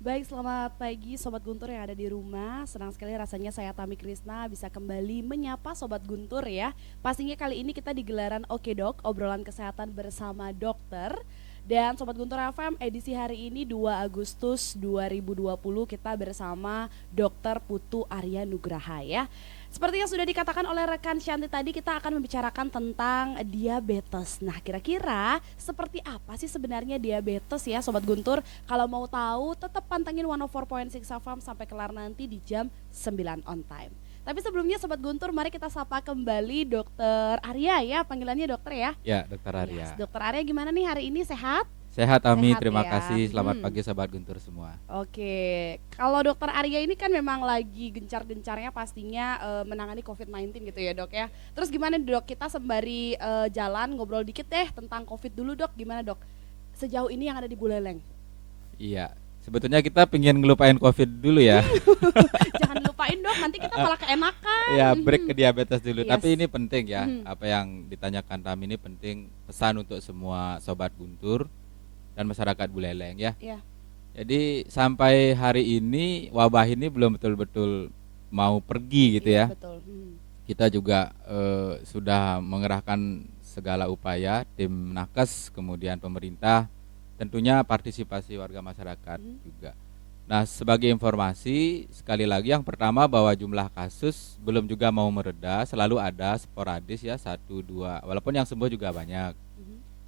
Baik, selamat pagi Sobat Guntur yang ada di rumah. Senang sekali rasanya saya Tami Krisna bisa kembali menyapa Sobat Guntur ya. Pastinya kali ini kita di gelaran Oke Dok, obrolan kesehatan bersama dokter. Dan Sobat Guntur FM edisi hari ini 2 Agustus 2020 kita bersama Dokter Putu Arya Nugraha ya. Seperti yang sudah dikatakan oleh rekan Shanti tadi, kita akan membicarakan tentang diabetes. Nah, kira-kira seperti apa sih sebenarnya diabetes ya Sobat Guntur? Kalau mau tahu, tetap pantengin 104.6 FM sampai kelar nanti di jam 9 on time. Tapi sebelumnya Sobat Guntur, mari kita sapa kembali Dokter Arya ya, panggilannya dokter ya. Ya, Dokter Yes, Arya. Dokter Arya gimana nih hari ini, sehat? Sehat, Ami. Sehat Terima ya. kasih. Selamat pagi, Sobat Guntur semua. Oke, kalau Dokter Arya ini kan memang lagi gencar-gencarnya pastinya menangani COVID-19 gitu ya dok ya. Terus gimana dok, kita sembari jalan ngobrol dikit deh tentang COVID dulu dok. Gimana dok, sejauh ini yang ada di Buleleng? Iya, sebetulnya kita pengen ngelupain COVID dulu ya. Jangan lupain dok, nanti kita malah keenakan. Ya, break ke diabetes dulu. Yes. Tapi ini penting ya, apa yang ditanyakan Tami ini penting. Pesan untuk semua Sobat Guntur dan masyarakat Buleleng ya. Iya. Jadi sampai hari ini wabah ini belum betul-betul mau pergi gitu Iya, ya. betul. Kita juga sudah mengerahkan segala upaya, tim nakes, kemudian pemerintah, tentunya partisipasi warga masyarakat juga. Nah, sebagai informasi sekali lagi, yang pertama bahwa jumlah kasus belum juga mau mereda, selalu ada sporadis ya, 1-2, walaupun yang sembuh juga banyak.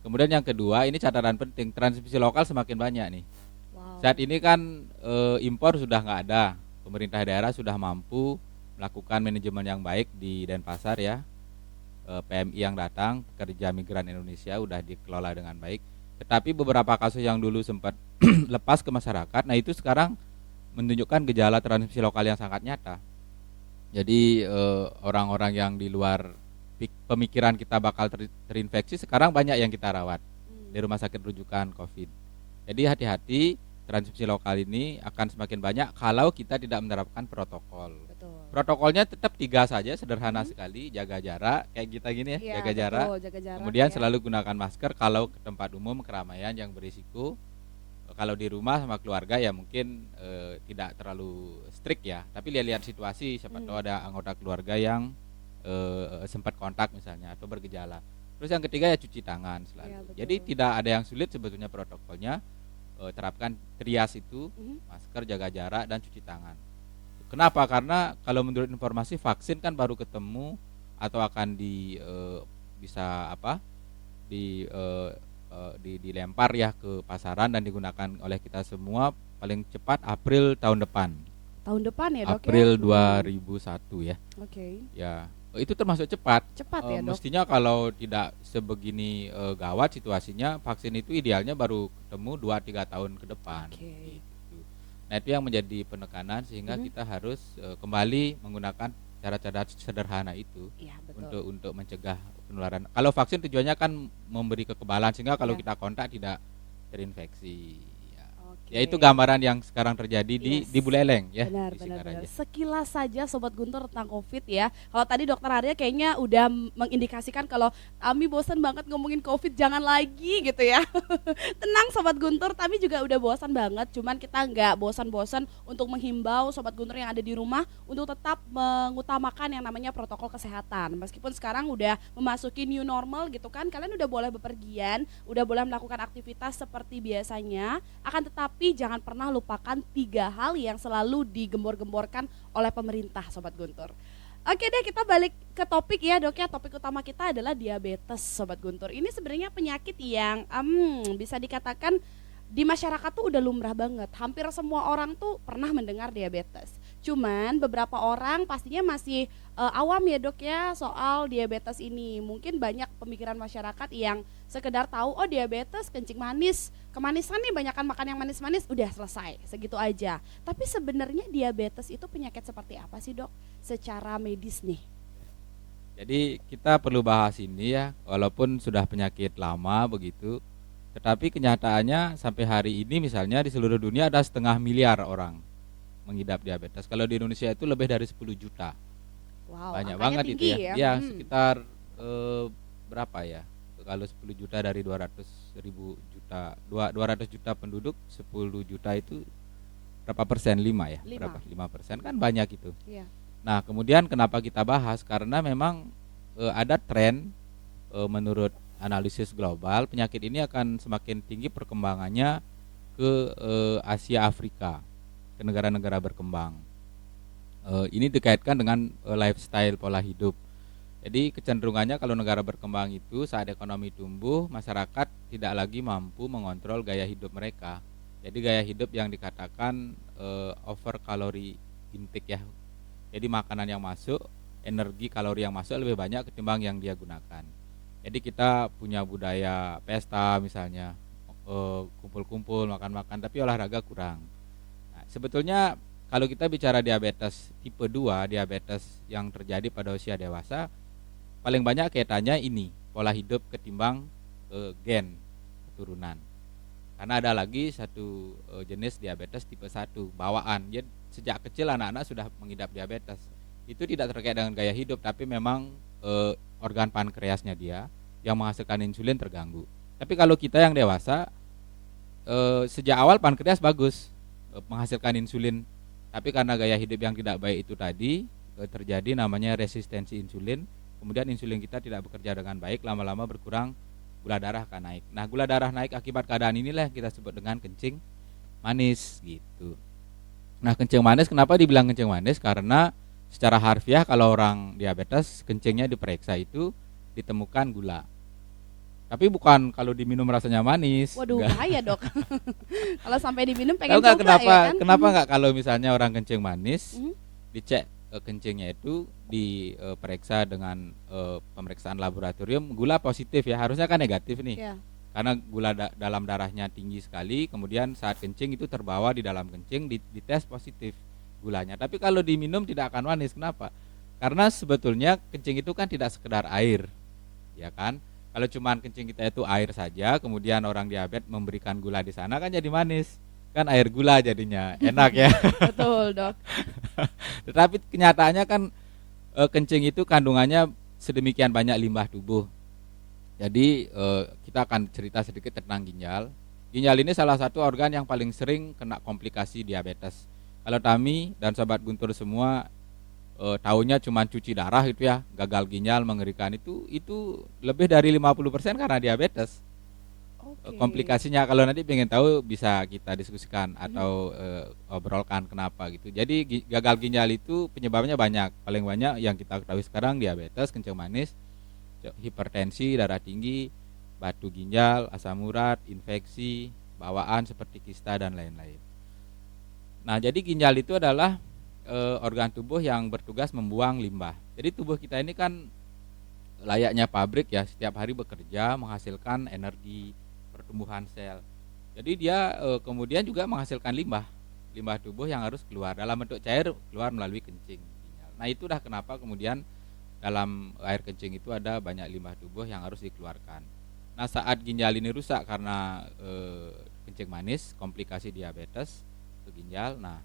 Kemudian yang kedua, ini catatan penting, transmisi lokal semakin banyak nih. Wow. Saat ini kan impor sudah nggak ada, pemerintah daerah sudah mampu melakukan manajemen yang baik di Denpasar ya. PMI yang datang, pekerja migran Indonesia udah dikelola dengan baik. Tetapi beberapa kasus yang dulu sempat lepas ke masyarakat, nah itu sekarang menunjukkan gejala transmisi lokal yang sangat nyata. Jadi orang-orang yang di luar pemikiran kita bakal terinfeksi, sekarang banyak yang kita rawat di rumah sakit rujukan COVID. Jadi hati-hati, transmisi lokal ini akan semakin banyak kalau kita tidak menerapkan protokol. Betul. Protokolnya tetap 3 saja, sederhana sekali, jaga jarak kayak kita gini ya, Iya, jaga betul, jarak. jaga jarak. Kemudian ya. selalu gunakan masker kalau ke tempat umum, keramaian yang berisiko. Kalau di rumah sama keluarga ya mungkin tidak terlalu strict ya, tapi lihat-lihat situasi, siapa tahu ada anggota keluarga yang sempat kontak misalnya atau bergejala. Terus yang ketiga ya cuci tangan selalu. Iya, betul. Jadi tidak ada yang sulit sebetulnya protokolnya. Terapkan trias itu, masker, jaga jarak, dan cuci tangan. Kenapa? Karena kalau menurut informasi vaksin kan baru ketemu atau akan bisa dilempar ya ke pasaran dan digunakan oleh kita semua paling cepat April tahun depan. Tahun depan ya dok April ya? 2001 ya. Oke. Ya, itu termasuk cepat. Cepat ya dok. Mestinya kalau tidak sebegini gawat situasinya, vaksin itu idealnya baru ketemu 2-3 tahun ke depan. Oke. Gitu. Nah, itu yang menjadi penekanan sehingga kita harus kembali menggunakan cara-cara sederhana itu Iya, betul. untuk mencegah penularan. Kalau vaksin tujuannya kan memberi kekebalan sehingga kalau Iya. kita kontak tidak terinfeksi. Oke. Ya itu gambaran yang sekarang terjadi Yes. di Buleleng ya. Benar, di benar. Singaraja. Sekilas saja Sobat Guntur tentang COVID ya. Kalau tadi Dokter Arya kayaknya udah mengindikasikan kalau Ami bosan banget ngomongin COVID, jangan lagi gitu ya. Tenang Sobat Guntur, Tami juga udah bosan banget. Cuman kita nggak bosan-bosan untuk menghimbau Sobat Guntur yang ada di rumah untuk tetap mengutamakan yang namanya protokol kesehatan. Meskipun sekarang udah memasuki new normal gitu kan, kalian udah boleh bepergian, udah boleh melakukan aktivitas seperti biasanya. Akan tetapi jangan pernah lupakan 3 hal yang selalu digembor-gemborkan oleh pemerintah Sobat Guntur. Oke deh, kita balik ke topik ya dok ya. Topik utama kita adalah diabetes Sobat Guntur. Ini sebenarnya penyakit yang bisa dikatakan di masyarakat tuh udah lumrah banget. Hampir semua orang tuh pernah mendengar diabetes. Cuman beberapa orang pastinya masih awam ya dok ya soal diabetes ini. Mungkin banyak pemikiran masyarakat yang sekedar tahu oh diabetes kencing manis, kemanisan nih, banyakan makan yang manis-manis, udah selesai, segitu aja. Tapi sebenarnya diabetes itu penyakit seperti apa sih dok secara medis nih? Jadi kita perlu bahas ini ya, walaupun sudah penyakit lama begitu, tetapi kenyataannya sampai hari ini misalnya di seluruh dunia ada 1,5 miliar orang mengidap diabetes. Kalau di Indonesia itu lebih dari 10 juta. Wow, Banyak angkanya banget itu tinggi ya. ya. Ya, sekitar berapa ya? Kalau 10 juta dari 200 ribu juta, 200 juta penduduk, 10 juta itu berapa persen, 5 ya, 5. berapa 5% kan banyak itu. Iya. Nah kemudian kenapa kita bahas, karena memang ada tren menurut analisis global penyakit ini akan semakin tinggi perkembangannya ke Asia Afrika, ke negara-negara berkembang. Ini dikaitkan dengan lifestyle, pola hidup. Jadi kecenderungannya kalau negara berkembang itu saat ekonomi tumbuh, masyarakat tidak lagi mampu mengontrol gaya hidup mereka. Jadi gaya hidup yang dikatakan over kalori intake ya. Jadi makanan yang masuk, energi kalori yang masuk lebih banyak ketimbang yang dia gunakan. Jadi kita punya budaya pesta misalnya, kumpul-kumpul, makan-makan, tapi olahraga kurang. Nah, sebetulnya kalau kita bicara diabetes tipe 2, diabetes yang terjadi pada usia dewasa, paling banyak kaitannya ini, pola hidup ketimbang gen keturunan. Karena ada lagi satu jenis diabetes tipe 1, bawaan. Jadi sejak kecil anak-anak sudah mengidap diabetes. Itu tidak terkait dengan gaya hidup, tapi memang organ pankreasnya dia yang menghasilkan insulin terganggu. Tapi kalau kita yang dewasa, sejak awal pankreas bagus menghasilkan insulin, tapi karena gaya hidup yang tidak baik itu tadi terjadi namanya resistensi insulin. Kemudian insulin kita tidak bekerja dengan baik, lama-lama berkurang, gula darah akan naik. Nah, gula darah naik akibat keadaan inilah yang kita sebut dengan kencing manis gitu. Nah, kencing manis kenapa dibilang kencing manis? Karena secara harfiah kalau orang diabetes kencingnya diperiksa itu ditemukan gula. Tapi bukan kalau diminum rasanya manis. Waduh, enggak. bahaya dok. Kalau sampai diminum Tahu pengen nggak coba kenapa? ya kan? Kenapa nggak kalau misalnya orang kencing manis Hmm. dicek kencingnya itu diperiksa dengan pemeriksaan laboratorium, gula positif ya, harusnya kan negatif nih. Iya. Karena gula dalam darahnya tinggi sekali, kemudian saat kencing itu terbawa di dalam kencing, dites positif gulanya. Tapi kalau diminum tidak akan manis. Kenapa? Karena sebetulnya kencing itu kan tidak sekedar air, ya kan? Kalau cuman kencing kita itu air saja, kemudian orang diabetes memberikan gula di sana kan jadi manis, kan air gula jadinya enak ya. Betul dok. Tetapi kenyataannya kan kencing itu kandungannya sedemikian banyak limbah tubuh. Jadi kita akan cerita sedikit tentang ginjal. Ginjal ini salah satu organ yang paling sering kena komplikasi diabetes. Kalau Tami dan sobat Guntur semua tahunya cuma cuci darah itu ya, gagal ginjal mengerikan, itu lebih dari 50% karena diabetes. Oke. Komplikasinya kalau nanti pengen tahu bisa kita diskusikan atau obrolkan kenapa gitu. Jadi gagal ginjal itu penyebabnya banyak. Paling banyak yang kita ketahui sekarang diabetes, kencing manis, hipertensi, darah tinggi, batu ginjal, asam urat, infeksi, bawaan seperti kista dan lain-lain. Nah, jadi ginjal itu adalah organ tubuh yang bertugas membuang limbah. Jadi tubuh kita ini kan layaknya pabrik ya, setiap hari bekerja menghasilkan energi pertumbuhan sel. Jadi dia kemudian juga menghasilkan limbah tubuh yang harus keluar dalam bentuk cair, keluar melalui kencing ginjal. Nah, itulah kenapa kemudian dalam air kencing itu ada banyak limbah tubuh yang harus dikeluarkan. Nah, saat ginjal ini rusak karena kencing manis, komplikasi diabetes ke ginjal. Nah,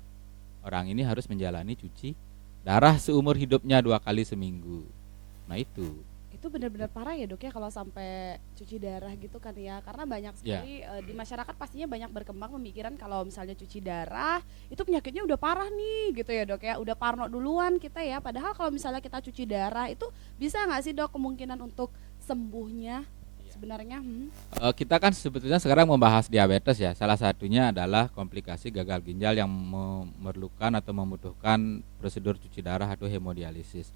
orang ini harus menjalani cuci darah seumur hidupnya 2 kali seminggu. Nah, itu benar-benar parah ya dok ya kalau sampai cuci darah gitu kan ya, karena banyak sekali di masyarakat pastinya banyak berkembang pemikiran kalau misalnya cuci darah itu penyakitnya udah parah nih gitu ya dok ya, udah parno duluan kita ya, padahal kalau misalnya kita cuci darah itu bisa nggak sih dok kemungkinan untuk sembuhnya sebenarnya? Kita kan sebetulnya sekarang membahas diabetes ya, salah satunya adalah komplikasi gagal ginjal yang memerlukan atau membutuhkan prosedur cuci darah atau hemodialisis.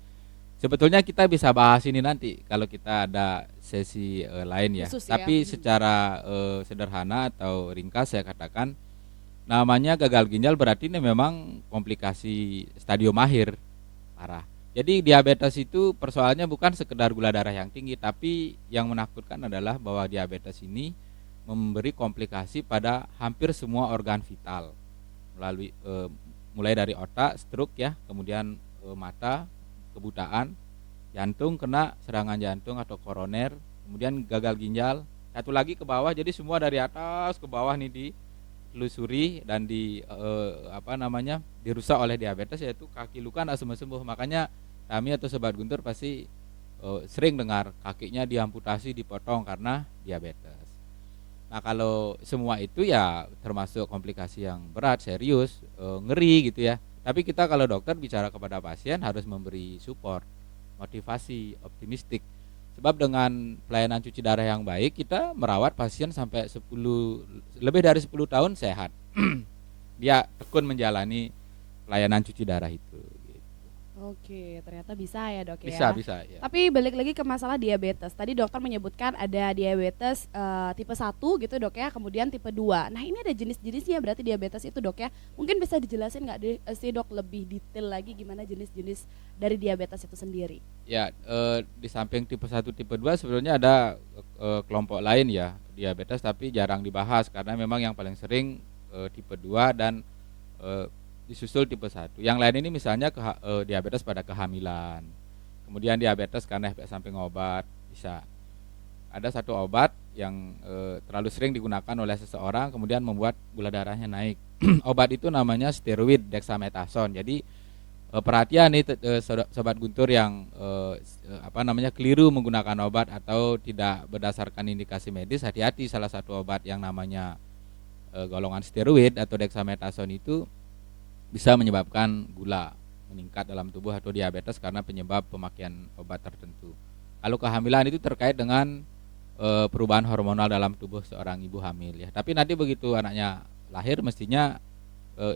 Sebetulnya kita bisa bahas ini nanti kalau kita ada sesi lain ya. Khusus Tapi ya. secara sederhana atau ringkas saya katakan, namanya gagal ginjal berarti ini memang komplikasi stadium akhir parah. Jadi diabetes itu persoalannya bukan sekedar gula darah yang tinggi, tapi yang menakutkan adalah bahwa diabetes ini memberi komplikasi pada hampir semua organ vital melalui mulai dari otak, stroke ya, kemudian mata, kebutaan, jantung kena serangan jantung atau koroner, kemudian gagal ginjal, satu lagi ke bawah, jadi semua dari atas ke bawah nih ditelusuri dan dirusak oleh diabetes, yaitu kaki luka nggak sembuh. Makanya kami atau sobat Guntur pasti sering dengar kakinya diamputasi, dipotong karena diabetes. Nah kalau semua itu ya termasuk komplikasi yang berat, serius, ngeri gitu ya. Tapi kita kalau dokter bicara kepada pasien harus memberi support, motivasi, optimistik. Sebab dengan pelayanan cuci darah yang baik kita merawat pasien sampai 10 lebih dari 10 tahun sehat. Dia tekun menjalani pelayanan cuci darah itu. Oke, ternyata bisa ya dok Bisa, ya. bisa ya. Tapi balik lagi ke masalah diabetes. Tadi dokter menyebutkan ada diabetes tipe 1 gitu dok ya, kemudian tipe 2. Nah ini ada jenis-jenisnya berarti diabetes itu dok ya. Mungkin bisa dijelasin nggak sih dok lebih detail lagi gimana jenis-jenis dari diabetes itu sendiri? Ya, di samping tipe 1, tipe 2 sebenarnya ada kelompok lain ya diabetes tapi jarang dibahas karena memang yang paling sering tipe 2 dan disusul tipe 1. Yang lain ini misalnya diabetes pada kehamilan. Kemudian diabetes karena efek samping obat, bisa. Ada satu obat yang terlalu sering digunakan oleh seseorang kemudian membuat gula darahnya naik. Obat itu namanya steroid dexamethasone. Jadi perhatian nih sobat Guntur yang keliru menggunakan obat atau tidak berdasarkan indikasi medis, hati-hati. Salah satu obat yang namanya golongan steroid atau dexamethasone itu bisa menyebabkan gula meningkat dalam tubuh atau diabetes karena penyebab pemakaian obat tertentu. Kalau kehamilan itu terkait dengan perubahan hormonal dalam tubuh seorang ibu hamil ya. Tapi nanti begitu anaknya lahir mestinya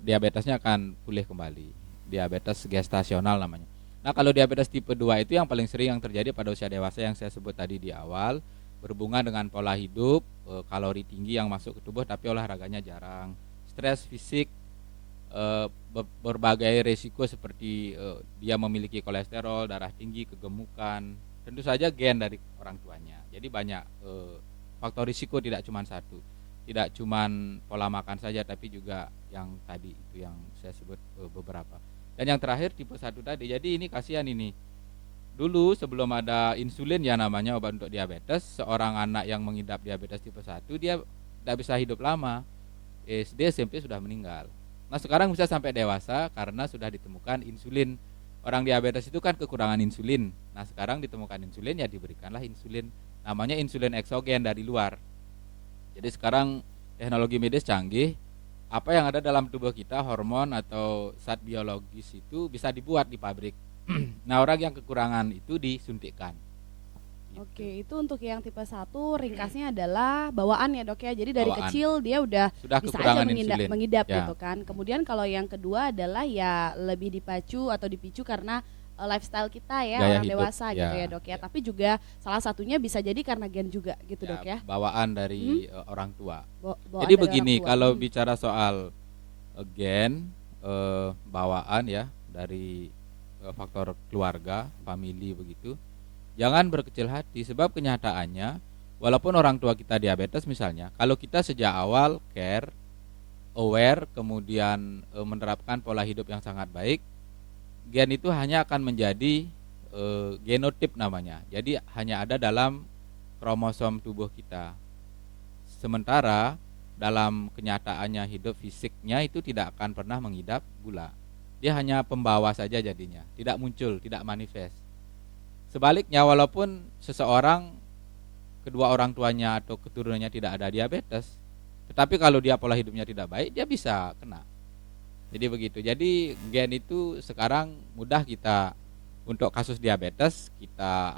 diabetesnya akan pulih kembali. Diabetes gestasional namanya. Nah, kalau diabetes tipe 2 itu yang paling sering yang terjadi pada usia dewasa yang saya sebut tadi di awal, berhubungan dengan pola hidup, kalori tinggi yang masuk ke tubuh tapi olahraganya jarang, stres fisik, berbagai risiko seperti dia memiliki kolesterol, darah tinggi, kegemukan, tentu saja gen dari orang tuanya. Jadi banyak faktor risiko, tidak cuma satu, tidak cuma pola makan saja tapi juga yang tadi itu yang saya sebut beberapa. Dan yang terakhir tipe 1 tadi. Jadi ini kasihan ini. Dulu sebelum ada insulin ya namanya obat untuk diabetes, seorang anak yang mengidap diabetes tipe 1 dia tidak bisa hidup lama. SD, SMP sudah meninggal. Nah sekarang bisa sampai dewasa karena sudah ditemukan insulin. Orang diabetes itu kan kekurangan insulin. Nah sekarang ditemukan insulin ya diberikanlah insulin. Namanya insulin eksogen dari luar. Jadi sekarang teknologi medis canggih. Apa yang ada dalam tubuh kita, hormon atau zat biologis itu bisa dibuat di pabrik. Nah orang yang kekurangan itu disuntikkan. Oke, itu untuk yang tipe 1 ringkasnya adalah bawaan ya dok ya. Jadi dari Bawaan. kecil dia udah Sudah bisa aja kekurangan insulin. mengidap Ya. gitu kan. Kemudian kalau yang kedua adalah ya lebih dipacu atau dipicu karena lifestyle kita ya, Gaya orang hidup, dewasa gitu ya dok ya. Tapi juga salah satunya bisa jadi karena gen juga gitu dok ya. Bawaan dari orang tua. Bawaan Jadi dari begini, orang tua. kalau bicara soal gen, bawaan ya dari faktor keluarga, famili begitu, jangan berkecil hati sebab kenyataannya walaupun orang tua kita diabetes misalnya, kalau kita sejak awal care, aware, kemudian menerapkan pola hidup yang sangat baik, gen itu hanya akan menjadi genotip namanya. Jadi hanya ada dalam kromosom tubuh kita. Sementara dalam kenyataannya hidup fisiknya itu tidak akan pernah mengidap gula. Dia hanya pembawa saja jadinya, tidak muncul, tidak manifest. Sebaliknya walaupun seseorang kedua orang tuanya atau keturunannya tidak ada diabetes, tetapi kalau dia pola hidupnya tidak baik dia bisa kena. Jadi begitu. Jadi gen itu sekarang mudah kita untuk kasus diabetes kita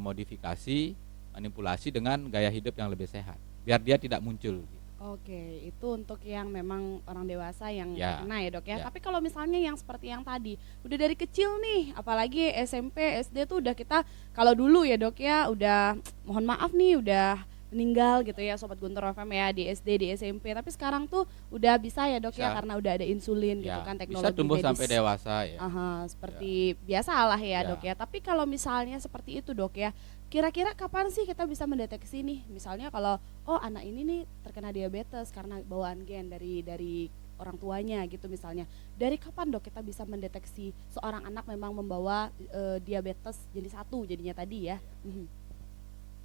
modifikasi, manipulasi dengan gaya hidup yang lebih sehat biar dia tidak muncul. Oke, itu untuk yang memang orang dewasa yang Ya, kena ya dok ya. ya. Tapi kalau misalnya yang seperti yang tadi, udah dari kecil nih, apalagi SMP, SD tuh udah kita, kalau dulu ya dok ya, udah mohon maaf nih, udah meninggal gitu ya Sobat Guntur FM ya di SD, di SMP. Tapi sekarang tuh udah bisa ya dok ya, Bisa. karena udah ada insulin gitu Ya, kan, bisa teknologi tumbuh medis. sampai dewasa ya. Aha, seperti biasalah ya Ya. dok ya. Tapi kalau misalnya seperti itu dok ya, kira-kira kapan sih kita bisa mendeteksi nih? Misalnya kalau oh anak ini nih terkena diabetes karena bawaan gen dari orang tuanya gitu misalnya. Dari kapan dok kita bisa mendeteksi seorang anak memang membawa diabetes jenis 1 jadinya tadi ya?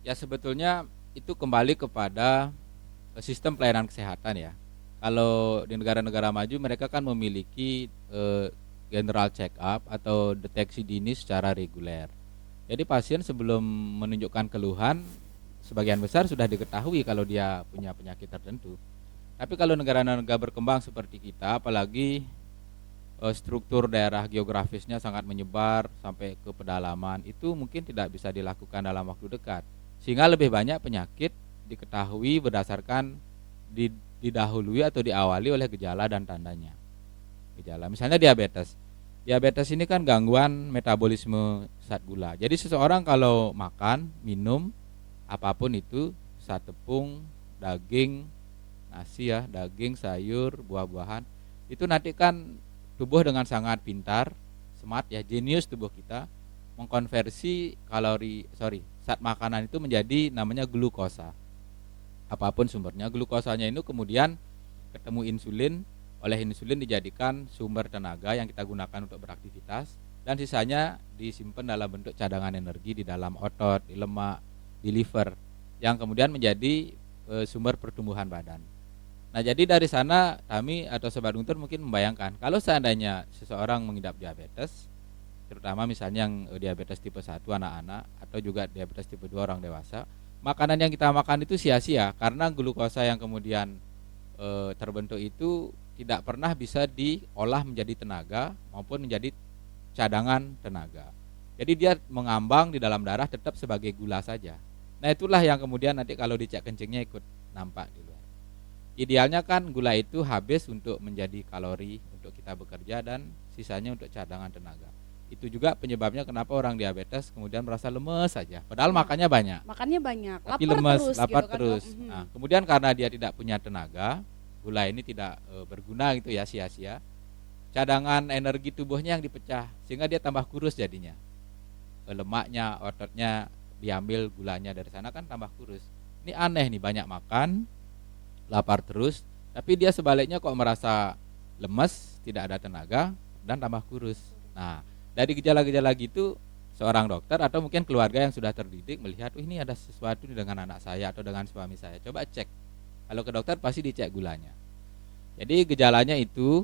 Ya sebetulnya itu kembali kepada sistem pelayanan kesehatan ya. Kalau di negara-negara maju mereka kan memiliki general check up atau deteksi dini secara reguler. Jadi pasien sebelum menunjukkan keluhan sebagian besar sudah diketahui kalau dia punya penyakit tertentu. Tapi kalau negara-negara berkembang seperti kita, apalagi struktur daerah geografisnya sangat menyebar sampai ke pedalaman, itu mungkin tidak bisa dilakukan dalam waktu dekat. Sehingga lebih banyak penyakit diketahui berdasarkan didahului atau diawali oleh gejala dan tandanya. Gejala misalnya diabetes. Diabetes ini kan gangguan metabolisme zat gula. Jadi seseorang kalau makan, minum apapun itu, zat tepung, daging, nasi ya, daging, sayur, buah-buahan, itu nanti kan tubuh dengan sangat pintar, smart ya, jenius tubuh kita mengkonversi zat makanan itu menjadi namanya glukosa. Apapun sumbernya, glukosanya itu kemudian ketemu insulin, oleh insulin dijadikan sumber tenaga yang kita gunakan untuk beraktivitas, dan sisanya disimpan dalam bentuk cadangan energi di dalam otot, di lemak, di liver, yang kemudian menjadi sumber pertumbuhan badan. Nah, jadi dari sana kami atau Sobat Guntur mungkin membayangkan kalau seandainya seseorang mengidap diabetes, terutama misalnya yang diabetes tipe 1 anak-anak atau juga diabetes tipe 2 orang dewasa, makanan yang kita makan itu sia-sia karena glukosa yang kemudian terbentuk itu tidak pernah bisa diolah menjadi tenaga maupun menjadi cadangan tenaga. Jadi dia mengambang di dalam darah tetap sebagai gula saja. Nah, itulah yang kemudian nanti kalau dicek kencingnya ikut nampak di luar. Idealnya kan gula itu habis untuk menjadi kalori untuk kita bekerja dan sisanya untuk cadangan tenaga. Itu juga penyebabnya kenapa orang diabetes kemudian merasa lemes saja. Padahal makannya banyak. Makannya banyak, tapi lapar lemes, terus lapar gitu kan, terus. Dok. Nah, kemudian karena dia tidak punya tenaga, gula ini tidak berguna gitu ya, sia-sia. Cadangan energi tubuhnya yang dipecah sehingga dia tambah kurus jadinya. Lemaknya, ototnya diambil gulanya dari sana kan tambah kurus. Ini aneh nih, banyak makan, lapar terus, tapi dia sebaliknya kok merasa lemes, tidak ada tenaga dan tambah kurus. Nah, dari gejala-gejala gitu seorang dokter atau mungkin keluarga yang sudah terdidik melihat, ini ada sesuatu dengan anak saya atau dengan suami saya, coba cek. Kalau ke dokter pasti dicek gulanya. Jadi gejalanya itu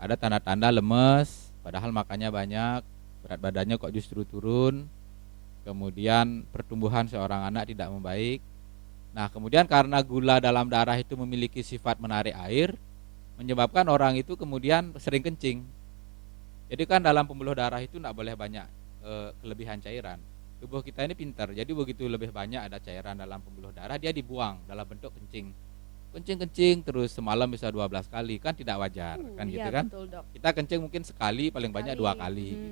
ada tanda-tanda lemes, padahal makannya banyak, berat badannya kok justru turun, kemudian pertumbuhan seorang anak tidak membaik. Nah, kemudian karena gula dalam darah itu memiliki sifat menarik air, menyebabkan orang itu kemudian sering kencing. Jadi kan dalam pembuluh darah itu tidak boleh banyak kelebihan cairan. Tubuh kita ini pintar, jadi begitu lebih banyak ada cairan dalam pembuluh darah, dia dibuang dalam bentuk kencing. Kencing terus semalam bisa 12 kali, kan tidak wajar, kan Iya, gitu kan? betul, Dok. Kita kencing mungkin sekali, paling banyak 2 kali. Gitu.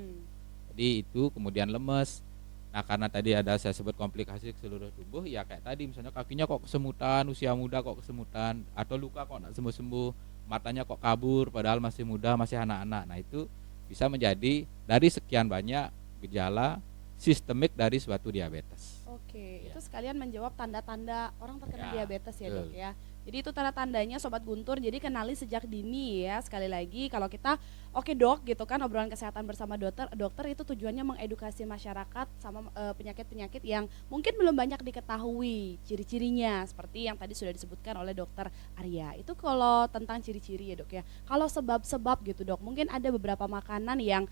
Jadi itu kemudian lemes. Nah, karena tadi ada saya sebut komplikasi ke seluruh tubuh, ya kayak tadi misalnya kakinya kok kesemutan, usia muda kok kesemutan, atau luka kok enggak sembuh-sembuh, matanya kok kabur padahal masih muda, masih anak-anak. Nah, itu bisa menjadi dari sekian banyak gejala sistemik dari suatu diabetes. Oke, Ya. itu sekalian menjawab tanda-tanda orang terkena Ya, diabetes ya, betul. Dok ya. Jadi itu tanda-tandanya Sobat Guntur, jadi kenali sejak dini ya. Sekali lagi kalau kita oke Dok gitu kan, obrolan kesehatan bersama dokter itu tujuannya mengedukasi masyarakat sama penyakit-penyakit yang mungkin belum banyak diketahui ciri-cirinya, seperti yang tadi sudah disebutkan oleh Dokter Arya. Itu kalau tentang ciri-ciri ya, Dok ya. Kalau sebab-sebab gitu, Dok, mungkin ada beberapa makanan yang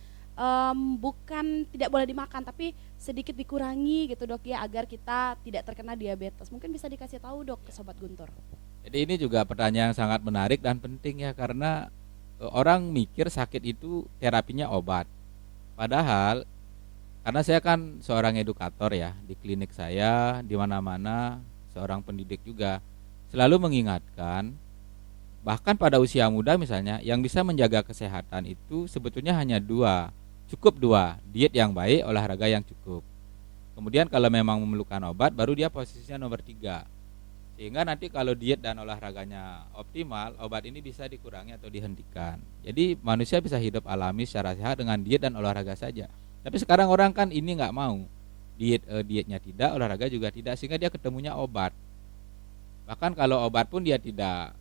bukan tidak boleh dimakan tapi sedikit dikurangi gitu, Dok ya, agar kita tidak terkena diabetes. Mungkin bisa dikasih tahu, Dok, ke Sobat Guntur. Jadi ini juga pertanyaan yang sangat menarik dan penting ya, karena orang mikir sakit itu terapinya obat. Padahal karena saya kan seorang edukator ya, di klinik saya, di mana-mana seorang pendidik juga selalu mengingatkan, bahkan pada usia muda misalnya, yang bisa menjaga kesehatan itu sebetulnya hanya cukup dua, diet yang baik, olahraga yang cukup. Kemudian kalau memang memerlukan obat, baru dia posisinya nomor 3. Sehingga nanti kalau diet dan olahraganya optimal, obat ini bisa dikurangi atau dihentikan. Jadi manusia bisa hidup alami secara sehat dengan diet dan olahraga saja. Tapi sekarang orang kan ini nggak mau, dietnya tidak, olahraga juga tidak, sehingga dia ketemunya obat. Bahkan kalau obat pun dia tidak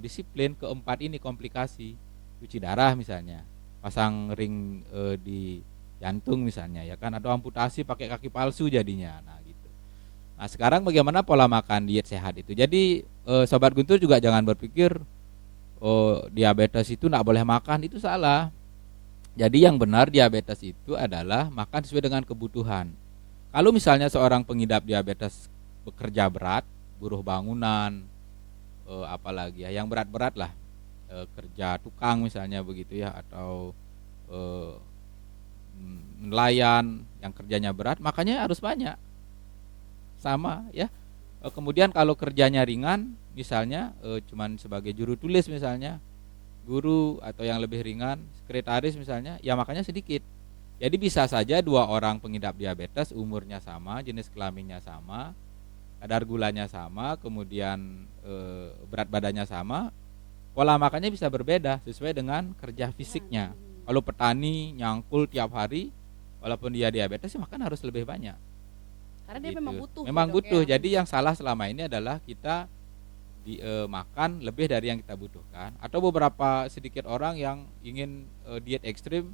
disiplin, keempat ini komplikasi, cuci darah misalnya, pasang ring di jantung misalnya ya kan, atau amputasi pakai kaki palsu jadinya. Nah, sekarang bagaimana pola makan diet sehat itu? Jadi Sobat Guntur juga jangan berpikir diabetes itu tidak boleh makan, itu salah. Jadi yang benar diabetes itu adalah makan sesuai dengan kebutuhan. Kalau misalnya seorang pengidap diabetes bekerja berat, buruh bangunan, apalagi ya yang berat-berat lah, kerja tukang misalnya begitu ya, atau eh, nelayan yang kerjanya berat, makanya harus banyak sama ya. Kemudian kalau kerjanya ringan, misalnya cuman sebagai juru tulis misalnya, guru, atau yang lebih ringan sekretaris misalnya, ya makanya sedikit. Jadi bisa saja dua orang pengidap diabetes, umurnya sama, jenis kelaminnya sama, kadar gulanya sama, kemudian berat badannya sama, pola makannya bisa berbeda sesuai dengan kerja fisiknya. Kalau petani nyangkul tiap hari, walaupun dia diabetes, makan harus lebih banyak. Karena dia Gitu. memang butuh. Memang ya, Dok, butuh. ya. Jadi yang salah selama ini adalah kita makan lebih dari yang kita butuhkan, atau beberapa sedikit orang yang ingin diet ekstrim,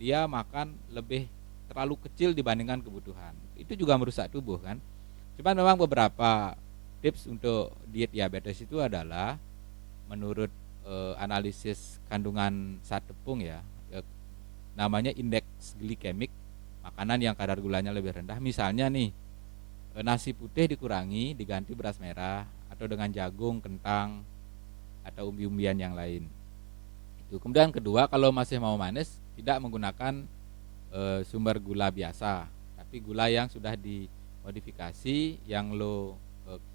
dia makan lebih terlalu kecil dibandingkan kebutuhan. Itu juga merusak tubuh kan. Cuman memang beberapa tips untuk diet diabetes itu adalah menurut analisis kandungan zat tepung ya, namanya indeks glikemik, makanan yang kadar gulanya lebih rendah. Misalnya nih, nasi putih dikurangi, diganti beras merah, atau dengan jagung, kentang, atau umbi-umbian yang lain. Itu. Kemudian kedua, kalau masih mau manis, tidak menggunakan sumber gula biasa, tapi gula yang sudah dimodifikasi, yang low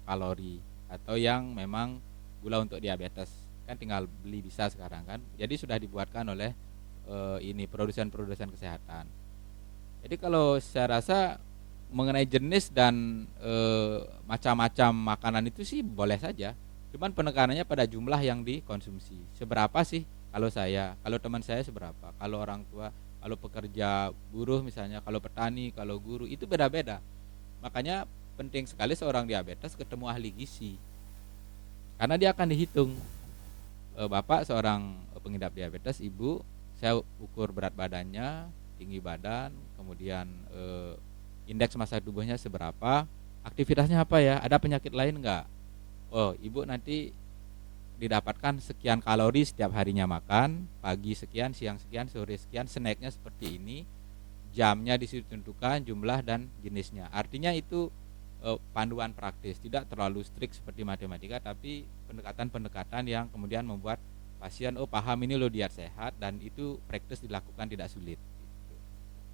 kalori, atau yang memang gula untuk diabetes. Kan tinggal beli bisa sekarang kan. Jadi sudah dibuatkan oleh ini produsen-produsen kesehatan. Jadi kalau saya rasa mengenai jenis dan macam-macam makanan itu sih boleh saja. Cuman penekanannya pada jumlah yang dikonsumsi. Seberapa sih kalau saya, kalau teman saya seberapa, kalau orang tua, kalau pekerja buruh misalnya, kalau petani, kalau guru, itu beda-beda. Makanya penting sekali seorang diabetes ketemu ahli gizi. Karena dia akan dihitung. Bapak seorang pengidap diabetes, ibu, saya ukur berat badannya, tinggi badan, kemudian indeks massa tubuhnya seberapa, aktivitasnya apa ya, ada penyakit lain enggak. Oh, ibu nanti didapatkan sekian kalori setiap harinya makan, pagi sekian, siang sekian, sore sekian, snacknya seperti ini, jamnya ditentukan, jumlah dan jenisnya. Artinya itu panduan praktis, tidak terlalu strict seperti matematika, tapi pendekatan-pendekatan yang kemudian membuat pasien paham ini loh diet sehat, dan itu praktis dilakukan tidak sulit.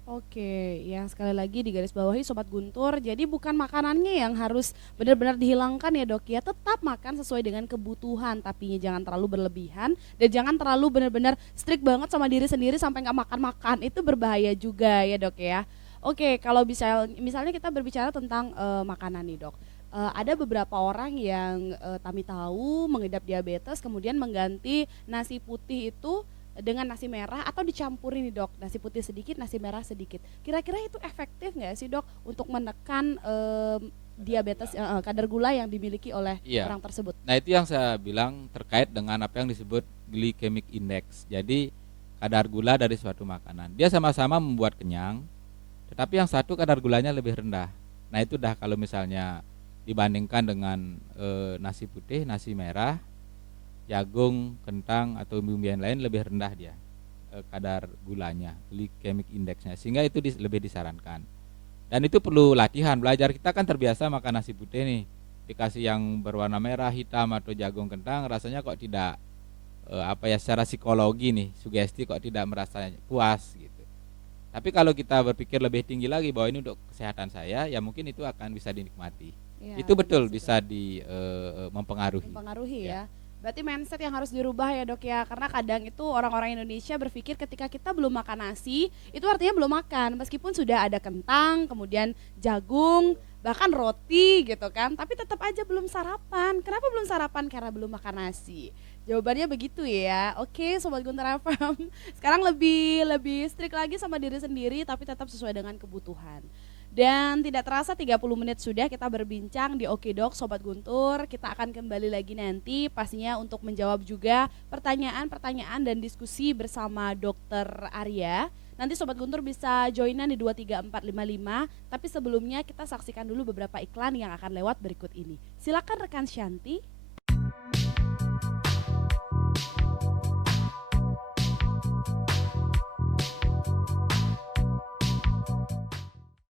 Oke, yang sekali lagi digarisbawahi Sobat Guntur, jadi bukan makanannya yang harus benar-benar dihilangkan ya Dok ya, tetap makan sesuai dengan kebutuhan, tapi jangan terlalu berlebihan dan jangan terlalu benar-benar strict banget sama diri sendiri sampai nggak makan-makan, itu berbahaya juga ya Dok ya. Oke, kalau misalnya kita berbicara tentang makanan nih Dok, ada beberapa orang yang kami tahu mengidap diabetes kemudian mengganti nasi putih itu dengan nasi merah atau dicampurin nih Dok, nasi putih sedikit, nasi merah sedikit. Kira-kira itu efektif nggak sih Dok untuk menekan diabetes, kadar gula yang dimiliki oleh orang tersebut? Nah itu yang saya bilang terkait dengan apa yang disebut glycemic index. Jadi kadar gula dari suatu makanan, dia sama-sama membuat kenyang, tetapi yang satu kadar gulanya lebih rendah. Nah itu dah kalau misalnya dibandingkan dengan nasi putih, nasi merah, jagung, kentang, atau umbi-umbian lain, lebih rendah dia kadar gulanya, glycemic indexnya, sehingga itu lebih disarankan. Dan itu perlu latihan, belajar. Kita kan terbiasa makan nasi putih nih, dikasih yang berwarna merah, hitam, atau jagung, kentang, rasanya kok tidak secara psikologi nih, sugesti kok tidak merasa puas gitu. Tapi kalau kita berpikir lebih tinggi lagi bahwa ini untuk kesehatan saya, ya mungkin itu akan bisa dinikmati. Ya, itu betul bisa mempengaruhi ya. Berarti mindset yang harus dirubah ya Dok ya, karena kadang itu orang-orang Indonesia berpikir ketika kita belum makan nasi, itu artinya belum makan, meskipun sudah ada kentang, kemudian jagung, bahkan roti gitu kan, tapi tetap aja belum sarapan. Kenapa belum sarapan? Karena belum makan nasi. Jawabannya begitu ya. Oke Sobat Guntur FM, sekarang lebih strict lagi sama diri sendiri, tapi tetap sesuai dengan kebutuhan. Dan tidak terasa 30 menit sudah kita berbincang di Oke Dok Sobat Guntur. Kita akan kembali lagi nanti pastinya untuk menjawab juga pertanyaan-pertanyaan dan diskusi bersama Dokter Arya. Nanti Sobat Guntur bisa joinan di 23455. Tapi sebelumnya kita saksikan dulu beberapa iklan yang akan lewat berikut ini. Silakan rekan Shanti.